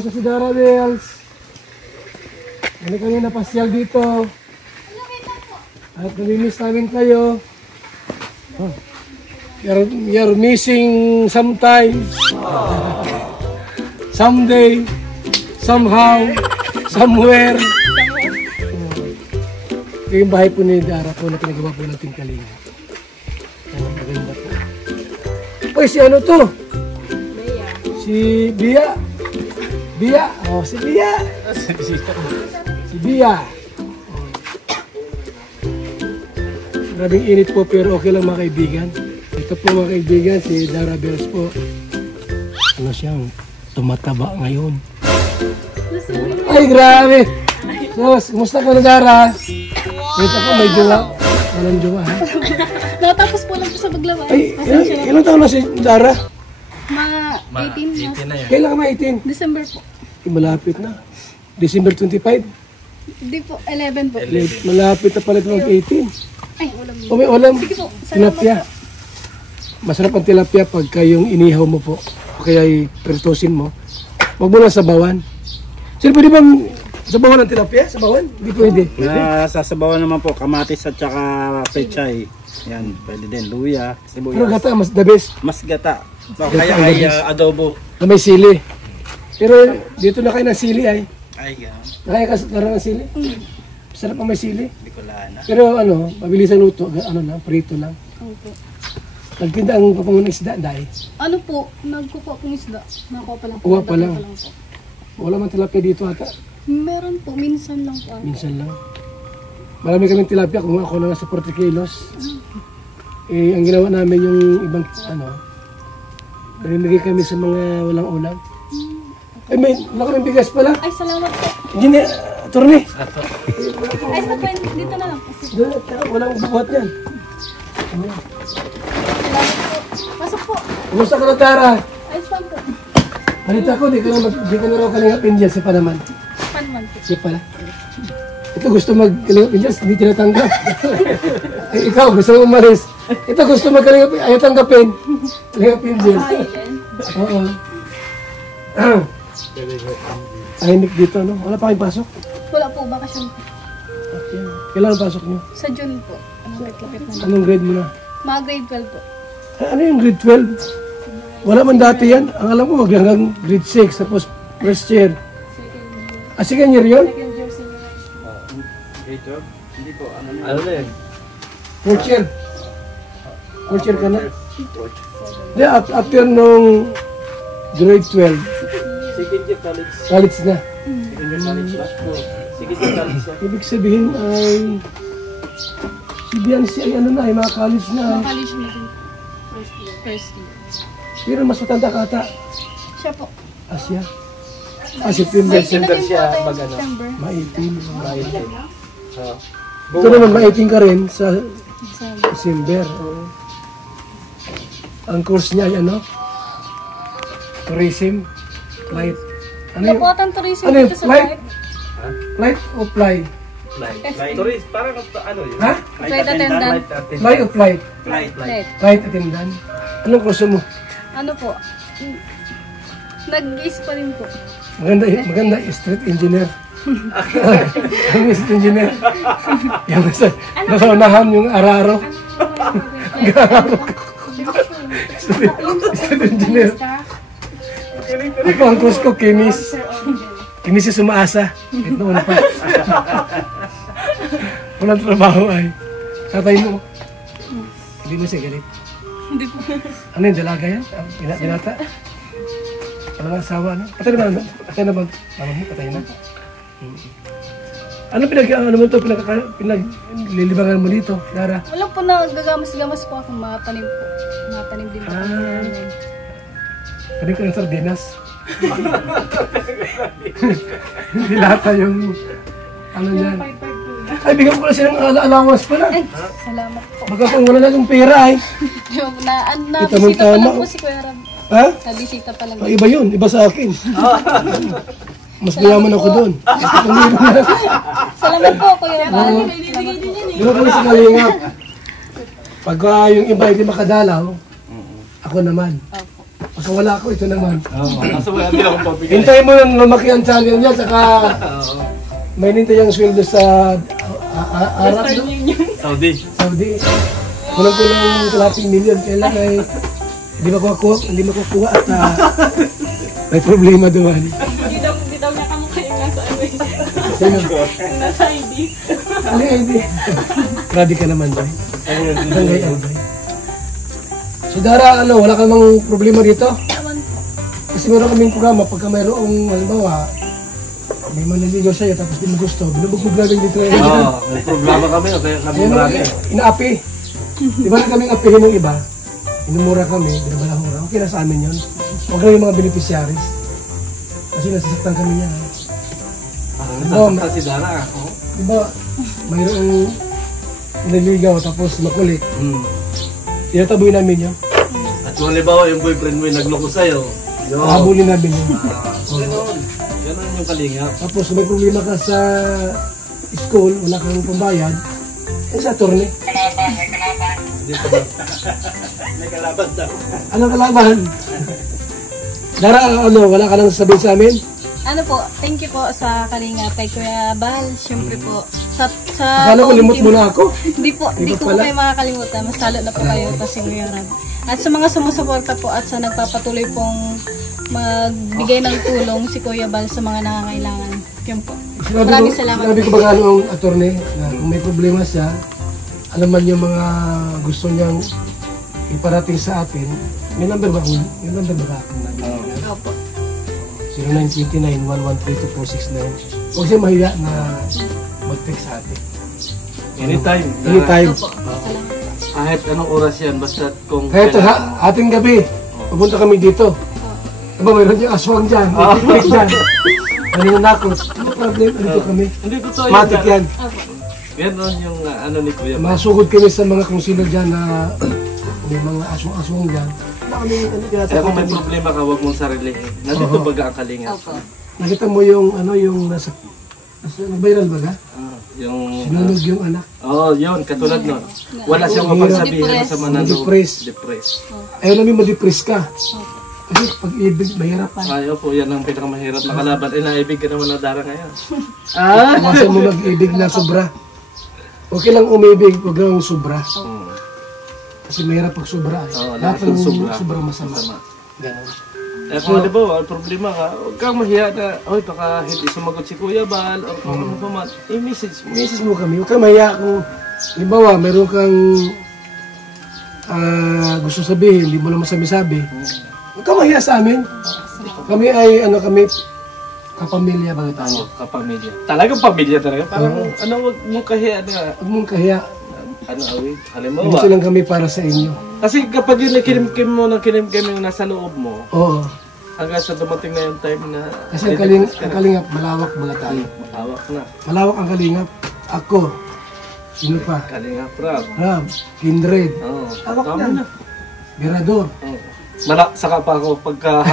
Kamusta si Dara Wells? Ano kami napasyal dito? At namimiss namin kayo. Oh. You're missing sometimes. Someday. Somehow. Somewhere. Ito yung bahay po ni Dara po na pinagawa po natin kalinga. Ano, maganda po. Uy, si ano to? Bia. Si Bia. Bia. Oh, si Bia. Si Bia. Grabing init po pero okay lang mga kaibigan. Ito po mga kaibigan, si Dara Wells po. Ano siyang tumataba ngayon. Ay, grabe! So, kumusta ka na, Dara? Ito po, may jowa. Walang jowa, ha? Natapos po lang po sa paglaba. Ay, ilang taon na si Dara? Mga 18 na. Kailan ka ma-18? December po. Malapit na. December 25? Hindi po, 11 po. Malapit na pala ito mag-18. Ay, ulam. O may ulam. Sige po, Tilapia. Masarap ang tilapia pagka yung inihaw mo po. O kaya i-pertosin mo. Huwag mo lang sabawan. Sino pwede bang sabawan ng tilapia? Sabawan? Hindi pwede. Sasabawan naman po, kamatis at saka pechay. Yan, pwede din. Luya, Pero sibuyas. gata, mas the best. Mas gata. So, kaya ay adobo. Na may sili. Pero dito na kayo ng sili ay. Ay, yan. Nakaya ka ng sili? Sarap ang may sili. Hindi ko na. Pero ano, mabilis ang luto. Ano lang, prito lang. Opo. Nagtinda ang papangunang isda, dahil. Ano po, nagkukuha pong isda. Nakuha pa lang po. Kuha pa lang. po. Wala man tilapia dito ata. Meron po, minsan lang po. Minsan lang. Marami kaming tilapia kung ako na nasa 40 kilos. Eh, ang ginawa namin yung ibang, namimigay kami sa mga walang ulam. Ay, may lakaming bigas pala. Ay, salamat po. Hindi na, attorney. Ay, sa pen, dito na lang po. Walang buhat yan. Salamat po. Pasok po. Kumusta ka na, Tara? Ay, saan po? Halita ko, di ka na raw kalingapin dyan, si Panaman. Panman po. Si pala. Ito gusto magkalingapin dyan, hindi tinatanggap. Eh, ikaw, gusto mo umalis. Ito gusto magkalingapin, ayaw tanggapin. Kalingapin dyan. Oo. Tahimik dito, no? Wala pa kayong pasok? Wala po, bakasyon po. Okay. Kailan ang pasok nyo? Sa June po. Anong lapit na? Anong grade mo na? Mga grade 12 po. Ano yung grade 12? Wala man dati yan. Ang alam ko, hanggang grade 6, tapos first year. Second year yun? Second year senior. Grade 12? Hindi po, ano na yan? Fourth year. Fourth year ka na? Di, after nung grade 12, Second year college. college na. Second year college na. Second year college na. Ibig sabihin ay si Biancy ay ano na, ay mga college na. Mga college na rin. First year. Pero mas matanda ka ata. Siya po. Asya. September. December siya pag ano. December. Ma-18. So, Ito naman, ma-18 ka rin sa December. December. Oo. Ang course niya ay ano? Tourism. Flight. Ano yung? Napotang tourism Ano yung dito sa flight? flight. Flight o fly? Flight. Tourist, parang ano yun? Ha? Flight attendant. Fly o flight? Flight. Flight. Flight attendant. Anong kurso mo? Ano po? Nag-gis pa rin po. Maganda, street engineer. Ang street engineer. Yung nasa unahan yung araro. Street engineer. Ako ang course ko, kinis. Kinis yung sumaasa. Ito una pa. Walang trabaho ay. Tatay mo. Hindi mo siya galit. Hindi po. Ano yung dalaga yan? Binata? Walang asawa, no? Patay na ba? Patay na ba? Mama mo, patay na. Ano ano mo ito? Pinaglilibangan mo dito, Dara? Wala po, nagagamas-gamas po ako. Matanim po. Matanim din po. Sabi ko yung sardinas. Dilata yung ano yan. Ay, bigyan ko na silang allowance pala. Ay, salamat po. Baka kung wala lang yung pera ay. Nabisita pa lang po si Kuya Rab. Ha? Nabisita pa lang. Oh, iba yun, iba sa akin. Mas mayaman ako doon. Salamat po, Kuya Rab. Di ba kami sa Kalingap? Pag yung iba hindi makadalaw, ako naman. Opo. Pagka Nakawala ako, ito naman. Oo, kaso wala din akong pabigay. Hintayin mo nang lumaki ang channel niya, saka may nintay ang sweldo sa Arab, no? Saudi. Saudi. Kulang-kulang kalating milyon. Kailan ay hindi makukuha at may problema doon. Hindi daw niya kamukha yung nasa ano eh. Sino? Nasa ID. Ano hindi? Grabe ka naman, Boy. Isang gayaan, Boy. Si Dara, wala ka namang problema dito? Naman po. Kasi meron kaming programa, pagka mayroong, halimbawa, may manliligaw sa'yo tapos di mo gusto, binubugbog namin dito. Oo, may problema kami. Kaya kami marami. Inaapi. Di ba na kaming apihin ng iba? Inumura kami, binabalahura. Okay na sa amin yun. Huwag lang yung mga beneficiaries. Kasi nasasaktan kami niya. Nasasaktan si Dara. Di ba, mayroong naliligaw tapos makulit. Tinataboy namin yun. At kung halimbawa yung boyfriend mo yung nagloko sa'yo, Habulin namin yun. Ganon. Ganon yung kalinga. Tapos may problema ka sa school, wala kang pambayad, sa attorney. Hindi pa ba? May kalaban daw. Anong kalaban? Dara, wala ka nang sasabihin sa amin? Ano po, thank you po sa Kalinga kay Kuya Bal. Siyempre po, sa Akala ko limot mo na ako. Hindi po, hindi ko po kayo makakalimutan. Mas lalo na po kayo kasi Kuya Rab. At sa mga sumusuporta po at sa nagpapatuloy pong magbigay ng tulong si Kuya Bal sa mga nangangailangan. Yun po. Maraming salamat. Sinabi ko ba gano'n ang attorney na kung may problema siya, alam man yung mga gusto niyang iparating sa atin, may number ba kung? May number ba ka? Opo. 0929-113-2469. Huwag siya mahiya na mag-text sa atin. Anytime. Anytime. Opo. Salamat. Kahit anong oras yan, basta kung... Kahit ating gabi, pupunta kami dito. Aba, mayroon yung aswang dyan, may tiklik dyan. Naninanakot. Ano problem? Ano kami? Hindi totoo Matik yan. Opo. Ganon yung ano ni Kuya. Masugod kami sa mga kung sino dyan na may mga aswang-aswang dyan. Kaya kung may problema ka, huwag mong sarilihin. Nandito baga ang kalinga. Opo. Nakita mo yung yung nasa viral ba ka? Yung... Sinunog yung anak. Oo, yun, katulad nun. Wala siyang mapagsabihin sa mga Depressed. Depressed. Ayaw namin ma-depress ka. Kasi pag-ibig, mahirap pa. Ayaw po, yan ang pinakamahirap na kalaban. Naibig ka naman na Dara ngayon. Masa mo mag-ibig na sobra. Okay lang umibig, huwag lang sobra. Kasi mahirap pag sobra. Lahat ng sobra masama. Ganon. Eh kung di ba, problema ka, huwag kang mahiya na, oy, baka hindi sumagot si Kuya Bal, o kung ano pa man, i-message mo. Message mo kami, huwag kang mahiya kung, halimbawa, meron kang gusto sabihin, hindi mo lang masabi-sabi. Huwag kang mahiya sa amin. Kami ay, kapamilya ba tayo? Kapamilya. Talagang pamilya talaga. Parang, huwag mong kahiya na, Huwag mong kahiya. Halimbawa. Gusto lang kami para sa inyo. Kasi kapag yung nakinimkim mo, yung nasa loob mo, Oo. hanggang sa dumating na yung time na... Kasi ang kalingap, malawak mga tayo. Malawak na. Malawak ang kalingap. Ako. Sino pa? Kalinga Prab. Ram. Kindred. Oo. Hawak Tama na. Mirador. Saka pa ako pagka...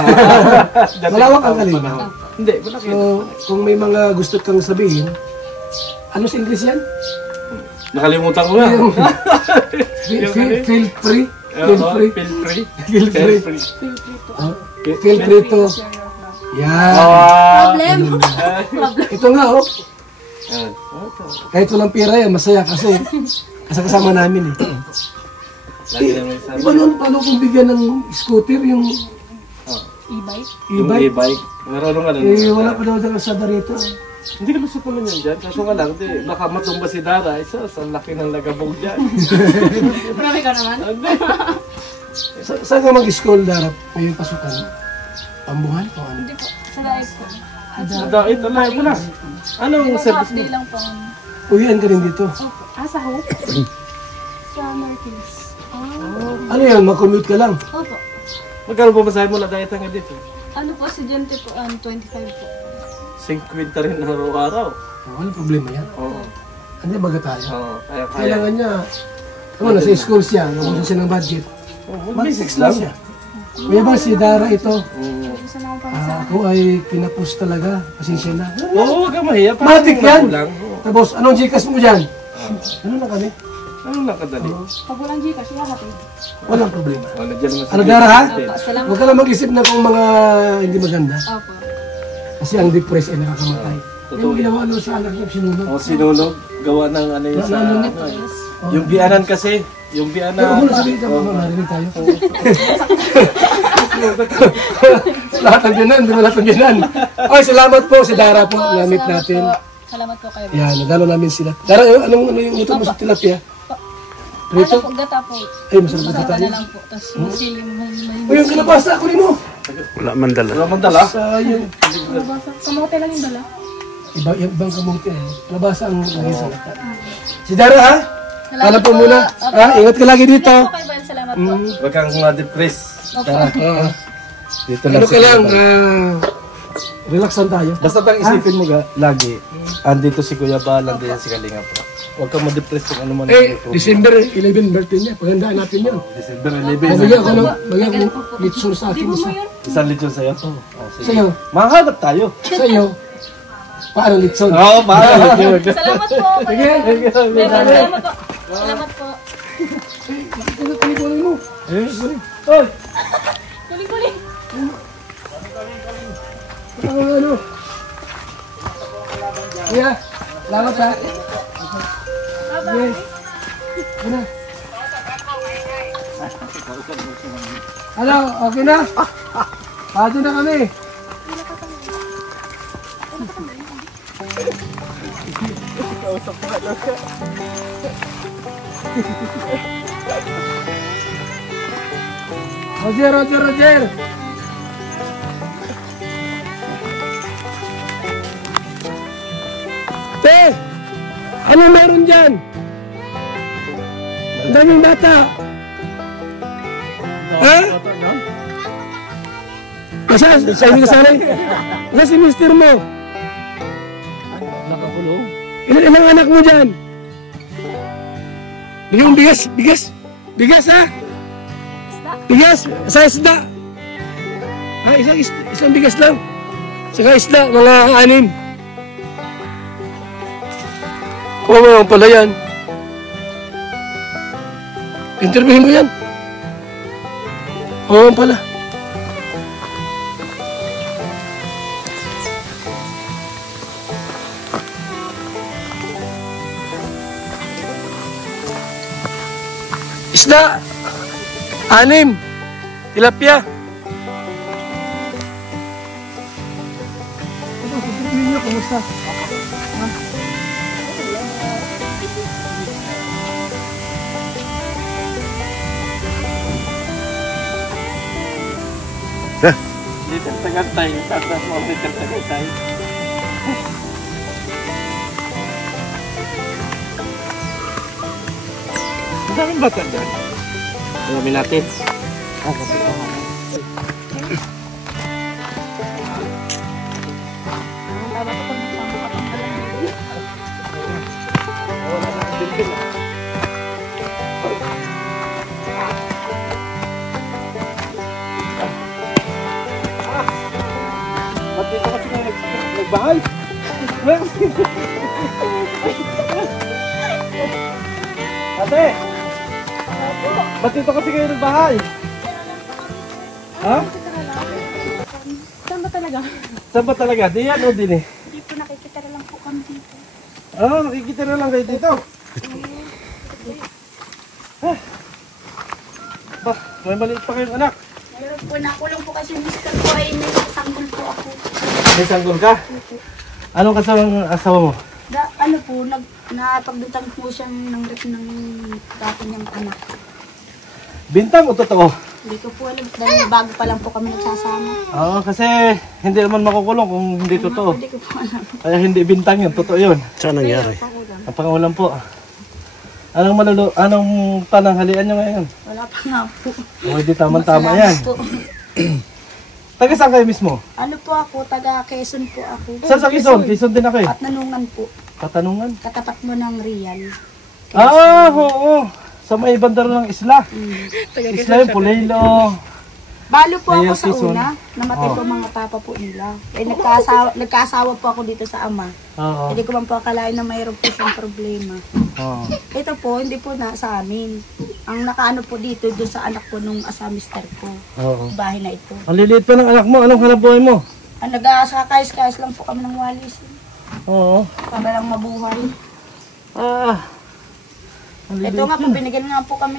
Malawak ang kalingap. Hindi, malaki. So, kung may mga gusto kang sabihin, ano sa English yan? Nakalimutan ko na. Feel free. Feel free. Feel free. Feel free to. Yan. Problem. Ito nga kahit walang pera yan, masaya kasi kasama namin Paano kung bigyan ng scooter yung E-bike? Yung e-bike. Marunong ka na. wala pa daw sa kalsada rito. Hindi ka gusto naman yan dyan. Kaso nga lang, baka matumba si Dara. Sa laki ng lagabog dyan. Marami ka naman? Saan ka mag-school, Dara? May pasukan? Tambuhan o ano? Hindi po. Sa live po. Ito lang mo na. Anong service mo? Half day lang po. Uwian ka rin dito. Sa Hope? Sa Northeast. Ano yan? Mag-commute ka lang? Opo. Magkano po masahe mo na dahil hanggang dito? Ano po, estudyante po, 25 po. 50 rin na araw-araw. Walang problema yan. Oo. Hindi baga tayo. Oo. Kaya. Kailangan niya, nasa school siya, nakuha siya ng budget. Mag-6 lang siya. May ba si Dara ito? Gusto na akong pamasahe. Ako ay kinapos talaga. Pasensya na. Oo, huwag kang mahiya. Matik yan! Lang. Tapos, anong Gcash mo dyan? Ano na kami? Ano nakadali? Pag walang Gcash, ihahatid. Walang problema. Oh, nandiyan naman Ano Dara ha? Salamat. Huwag ka lang mag-isip na kung mga hindi maganda. Opo. Kasi ang depressed ay nakakamatay. Totoo Yung ginawa nun sa anak niya, sinunod. O, sinulog. Gawa ng ano yun sa... Nanunod. ano, yung bianan kasi. Yung Pero bianan. muna sabihin ka mo, narinig tayo. Lahat ng biyanan, di ba lahat ng biyanan? Ay, salamat po si Dara po, namit Salamat natin. po. Salamat po kayo. Yan, nadalo namin sila. Dara, ano yung luto mo sa tilapia? Ano Prito? po, gata po. Ay, masarap na Gata tayo. na lang po. Tapos masilim. Uy, yung kalabasa, ako rin mo. Wala man dala. Sayang. Kamote lang yung dala. Ibang kamuti eh. Kalabasa ang lagay sa lata. Si Dara ha? Salamat Kala po muna. Ha? Ingat ka lagi dito. Salamat po kayo, Bal. Salamat po. Huwag kang ma-depress. Dara. Dito Ano ka lang, relaxan tayo. Basta tang isipin mo lagi, andito si Kuya Bal, andito si Kalinga po. Huwag kang ma-depress kung ano man. December 11 birthday niya. Pagandaan natin yun. December Bigyan ko ng litson sa akin isa. Isang lechon sa'yo? Oo. Sa'yo. Makahanap tayo. Sa'yo. Paano litson? Oo, makahanap tayo. Salamat po. Sige. Salamat po. Salamat po. Kunin mo. Oy! Kuling-kuling. Ano? Kuya, salamat ha. Bye-bye. Ano? Ano, okay na? Pado na kami. Roger. Te, ano meron dyan? Ang daming bata. Ha? Hindi ka sanay. Masa si mister mo? Nakakulong? Ilang anak mo dyan? Bigyan mo bigas. Bigas ha? Bigas, sa isda. Ha, isang bigas lang. Saka isda, mga 6. Oo naman pala yan. Interviewin mo yan. Oo pala. Isda. 6. Tilapia. Kumusta? Dito tagantay. Tatas mo dito tagantay. Ang daming bata dyan. Alamin natin. Ba't dito kasi nagbahay? Ate! Ba't dito kasi kayo nagbahay? Ha? Saan ba talaga? Saan ba talaga? Diyan o din eh? Hindi po nakikita lang po kami dito. Oo, nakikita na lang kayo dito. Ba, may maliit pa kayong anak. Meron po, nakulong po kasi mister ko ay may sanggol po ako. May sanggol ka? Anong kasawang asawa mo? Ano po, napagdutang po siyang ng rep ng dati niyang anak. Bintang o totoo? Hindi ko po alam, dahil bago pa lang po kami nagsasama. Oo, kasi hindi naman makukulong kung hindi totoo. Hindi ko po alam. Kaya hindi bintang yun, totoo yun. Saan nangyari? Pakulang. Ang pangulam po. Anong pananghalian nyo ngayon? Wala pa nga po. O, hindi tama-tama yan. Salamat po. Taga saan kayo mismo? Ano po ako, taga Quezon po ako. Saan sa Quezon? Quezon din ako eh. Patnanungan po. Katanungan? Katapat mo ng Real. Ah, oo. Sa may bandar ng isla. Isla yung Pulelo. Balo po ako Ayun, sa season. una. Namatay po mga papa po nila. Eh, nagkasawa po ako dito sa ama. Oo. Hindi ko man po akalain na mayroon po siyang problema. Oo. Ito po, hindi po na sa amin. Ang nakaano po dito, doon sa anak po nung mister ko. Oo. Bahay na ito. Ang liliit pa ng anak mo. Anong hanap buhay mo? Ang nag-aasakais-kais lang po kami ng walis. Oo. Para lang mabuhay. Ah. Ang Ito nga po, binigyan nga po kami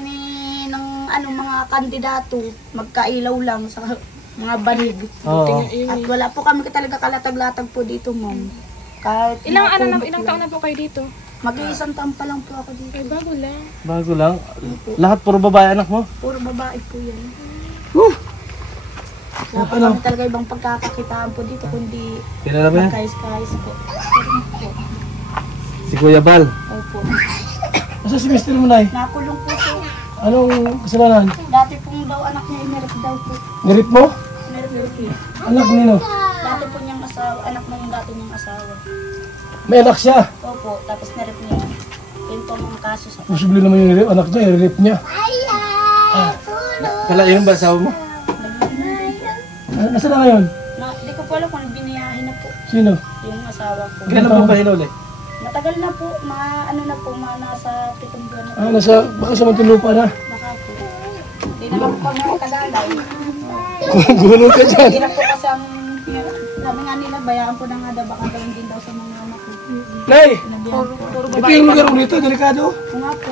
ng mga kandidato. Magkailaw lang sa mga banig. Oo. At wala po kami talaga kalatag-latag po dito, ma'am. Kahit Ilang nakubit taon lang. na po kayo dito? Mag-iisang taon pa lang po ako dito. Ay, bago lang. Bago lang. Lahat puro babae anak mo? Puro babae po yan. Ano? Wala po kami talaga ibang pagkakakitaan po dito, kundi Kilala mo yan? magkais-kais po. Si Kuya Bal. Opo. Asa si Mr. Munay? Nakulong po po. Anong kasalanan? Dati pong daw anak niya, inirip daw po. Nirip mo? Inirip po. Anak nino? Dati po niyang asawa, anak na yung dati niyang asawa. May anak siya. Opo, tapos nirip niya. Yun po ang mga kaso sa Posible naman yung nirip. Anak niya, nirip niya. Kala yun ba asawa mo? Nasaan na ngayon? Hindi ko po alam kung biniyahin na po Sino? yung asawa ko. Kailan mo ba hinuli? Matagal na po, nasa 7 buwan na po. Nasa, baka sa Muntinlupa na. Baka po. Hindi naman po kami matagalan. Gulong ka dyan. Hirap po kasi ang, sabi nga nila, bayaan po na nga daw, baka gawin din daw sa mga anak ko. Nay! Sinabihan po. Ito yung lugar mo dito, delikado. Oo nga po.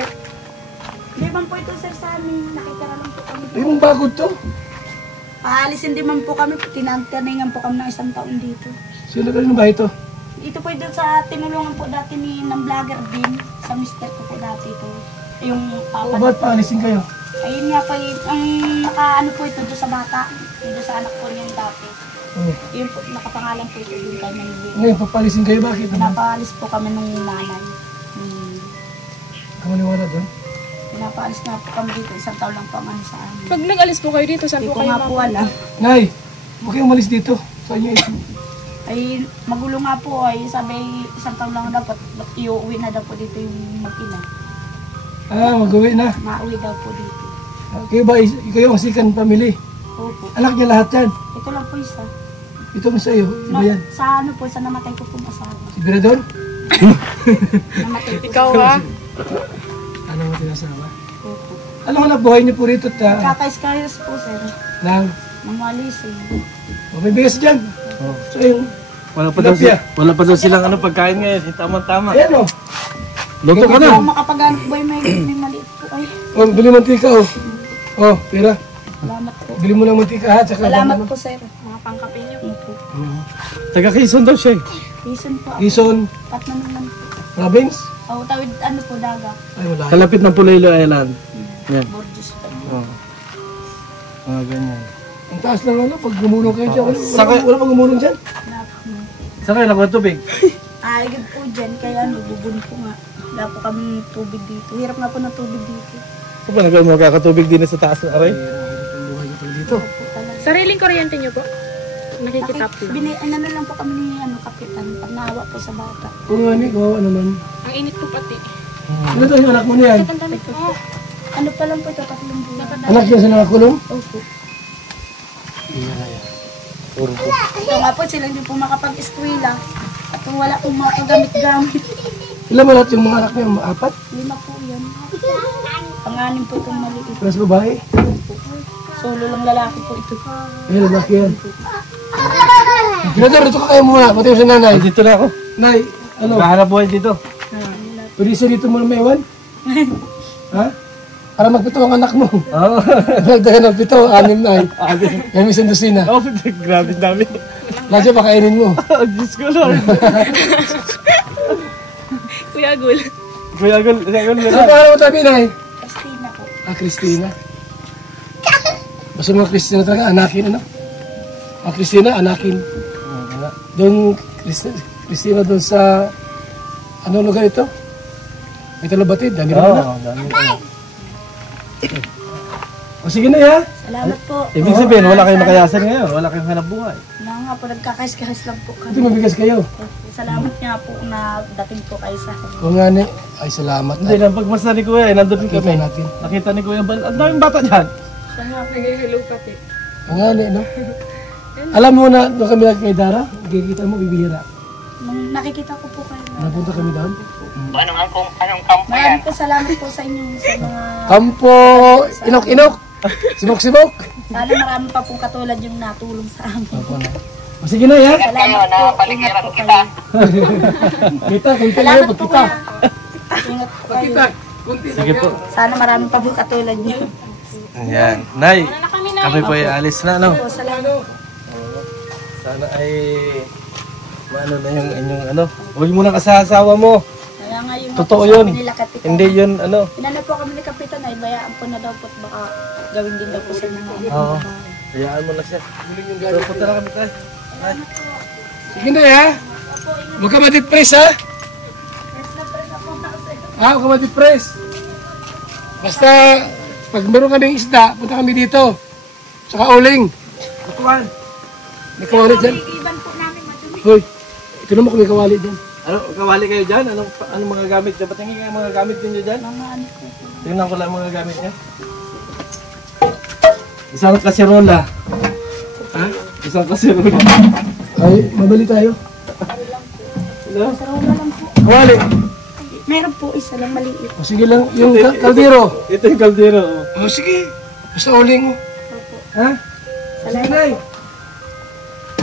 Hindi man po ito sir sa amin, nakitira lang po kami. Yung bagod to. Paalisin din man po kami, tinantaningan po kami ng 1 taon dito. Sino ka rin ba ito? Ito po doon sa tinulungan po dati ng vlogger din, sa mister ko po dati ito. Yung O papa. ba't paalisin kayo? Ayun nga po, ang nakaano po ito doon sa bata, doon sa anak po niyang dati. Oh. Yun po, nakapangalan po ito doon tayo nangyayari. Ngayon, papalisin kayo. Bakit naman? Pinapaalis po kami nung nanay. Kamaliwala doon. Pinapaalis nga po kami dito, 1 taon lang po ang ano sa amin. Pag nag-alis po kayo dito, saan Hindi po ko kayo nga po alam. Nay, huwag kayong umalis dito. Sa inyo ito. Ay, magulo nga po ay sabi 1 taon lang dapat iuwi na daw po dito yung mag-ina. Mag-uwi na. Mauwi daw po dito. Kayo ba, kayo ang sikan family? Opo. Anak niya lahat yan. Ito lang po isa. Ito mo sa iyo. Iba yan. Sa ano po, sa namatay ko pong asawa. Si Birador? Namatay po. Ikaw ah. Ano mo tinasawa? Opo. Ano nga na buhay niyo po rito? Kakais-kayos po sir. Nang, Mga alising. may bigas dyan. Oh. So yung, Wala pa daw silang ano pagkain ngayon. Tama-tama. ayan o. Luto ka na. Kung makapag-anak boy, may maliit po ay. Bili mantika o. Oh, pera. Salamat po. Bili mo ng mantika ha. Tsaka Salamat po sir. Mga pangkape niyo. Opo. Taga Quezon daw siya eh. Reason po ako. Ison, Patna naman po. province. O, tawid ano po daga. Ay, wala. Kalapit ng Pulaylo Island. Yan. Borges po. Oh. Mga ganyan. Ang taas lang ano, pag gumulong kayo dyan. Sakay. Wala pang gumulong dyan. Saan kayo nakuha tubig? Ayun po dyan, kaya bubun po nga. Wala po kami tubig dito. Hirap nga po ng tubig dito. Saan ba magkakatubig din sa taas ng aray? Ang buhay niyo pala dito. Po talaga. Sariling kuryente niyo po? Nakikitap lang. Ano lang po kami ni kapitan, pag naawa po sa bata. Kung nga ni, kawawa naman. Ang init po pati. Ano to yung anak mo niyan? Ang damit po. Ano pa lang po ito, 3 buwan. Anak niya sa nakakulong? Opo. Puro po. Ito nga po, sila hindi po makapag-eskwela. At kung wala pong mga gamit-gamit. Ilan ba lahat yung mga anak niya? 4? 5 po yan. Panganin po itong maliit. Plus babae? Solo lang lalaki po ito. Ay, lalaki yan. Ginador, dito ka kayo muna. Pati mo sa nanay. Dito na ako. Nay, ano? Kahanap buhay dito. Pwede siya dito muna may iwan? Ha? Para magpito ang anak mo. Oo. Nagdagan ng 7, 6 na ay. Kaya may sandusina. Oh, grabe dami. Lahat siya pakainin mo. Oh, Diyos ko Lord. Kuya Gul. Kuya Agol, Ano pangalan mo tabi, Nay? Christina po. Christina. Basta mga Christina talaga, anakin ano? Ang Christina, anakin. Doon, Christina doon sa, ano lugar ito? May Talabatid, dami naman na. Oo, dami. O sige na ya. Salamat po. Ibig sabihin, wala kayong makayasan ngayon. Wala kayong hanap buhay. Na nga po, nagkakais-kahis lang po Ito kami. mabigas kayo. Salamat nga po na dating po kayo sa akin. Kung nga ni, ay salamat Hindi, na. nang pagmasa ni Kuya, nandun din Kita kami. natin. Nakita ni Kuya Bal, ang daming bata dyan. Siya nga, nag-hello pati. Ang nga, no? Alam mo na, doon kami kay Dara, kikita mo, bibihira. Nung nakikita ko po kayo. Napunta kami doon. Anong kampo Maraming po salamat po sa inyo sa mga... Kampo, inok-inok, simok-simok. Sana marami pa pong katulad yung natulong sa amin. Opo na. O, sige na, ya. Salamat po. Ingat po kayo. Kita, kunti lang, Salamat po pagkita. kuya. Ingat po kayo. Kunti. Sige po. Sana marami pa po katulad niyo. Ayan. Nay, kami po ay alis na, no? Po, salamat. Sana ay maano na yung inyong ano. Huwag mo na kasasawa mo. Kaya nga yung Totoo sabi yun. nila Kapitan. Hindi yun ano. Inano po kami ni Kapitan ay bayaan po na daw po at baka gawin din daw po sa mga Oo. Hayaan mo na siya. So, punta na kami tayo. Nay. Sige na, ya. Huwag ka ma-depress, ha? Huwag ka ma-depress. Basta, pag meron kaming isda, punta kami dito. Tsaka uling. Kukuhan. May kawali dyan. Iban po namin madumi. Hoy, ito naman kung may kawali dyan. Ano, kawali kayo dyan? Anong mga gamit dyan? Patingin kayo mga gamit ninyo dyan? Mga ano po. Tingnan ko lang mga gamit niya. Isang kasirola. Ha? Isang kasirola. Ay, mabali tayo. Ano? Sa rola lang po. Kawali. Meron po isa lang maliit. O sige lang, yung kaldero. Ito yung kaldero. Oh. O sige, basta uling mo. Opo. Ha? Sige na, eh.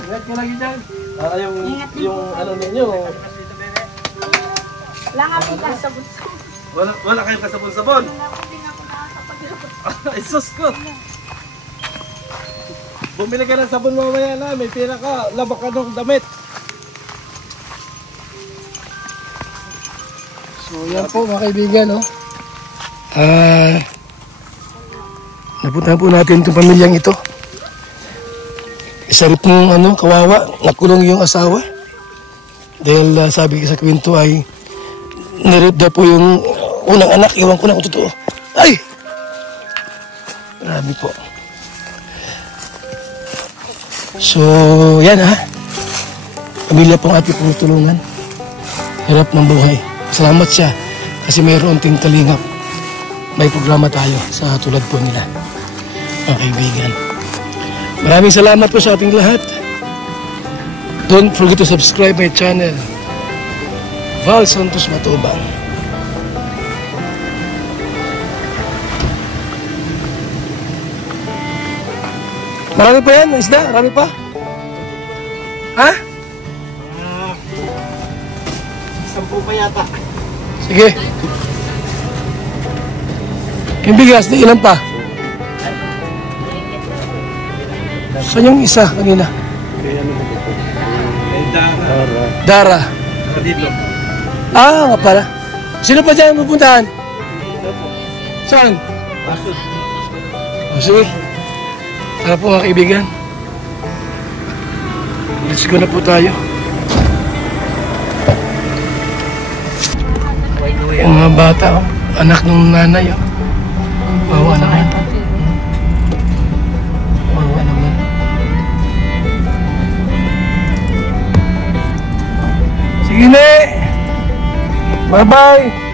Ingat ka lagi dyan. Yung, Ingat din yung ano ninyo. Wala nga po tayo sa bunso. Wala kayong kasabon-sabon. Wala po din ako nakakapaglabot. Ay, sus ko. Bumili ka ng sabon mamaya na. May pira ka. Labak ka ng damit. So yan po mga kaibigan, no? Napuntahan po natin itong pamilyang ito. Isa rin pong kawawa, nakulong yung asawa. Dahil sabi sa kwento ay nirip daw po yung unang anak, iwan ko na kung totoo. Ay! Marami po. So, yan ha. Pamilya pong ating pong tulungan. Hirap ng buhay. Salamat siya kasi mayroon ting kalingap. May programa tayo sa tulad po nila, mga kaibigan. Maraming salamat po sa ating lahat. Don't forget to subscribe my channel, Val Santos Matubang. Marami pa yan, isda? Marami pa? Ha? 10 pa yata. Sige. Yung bigas, di ilan pa? Saan yung isa kanina? Kaya ano ba ito? Kay Dara. Dara. Dito. Ah, nga pala. Sino pa dyan pupuntahan? Saan? Pasod. O, sige. Tara po mga kaibigan. Let's go na po tayo. Yung mga bata, oh. Anak ng nanay. Oh. Wawa naman. Wawa naman. Sige na. Bye-bye.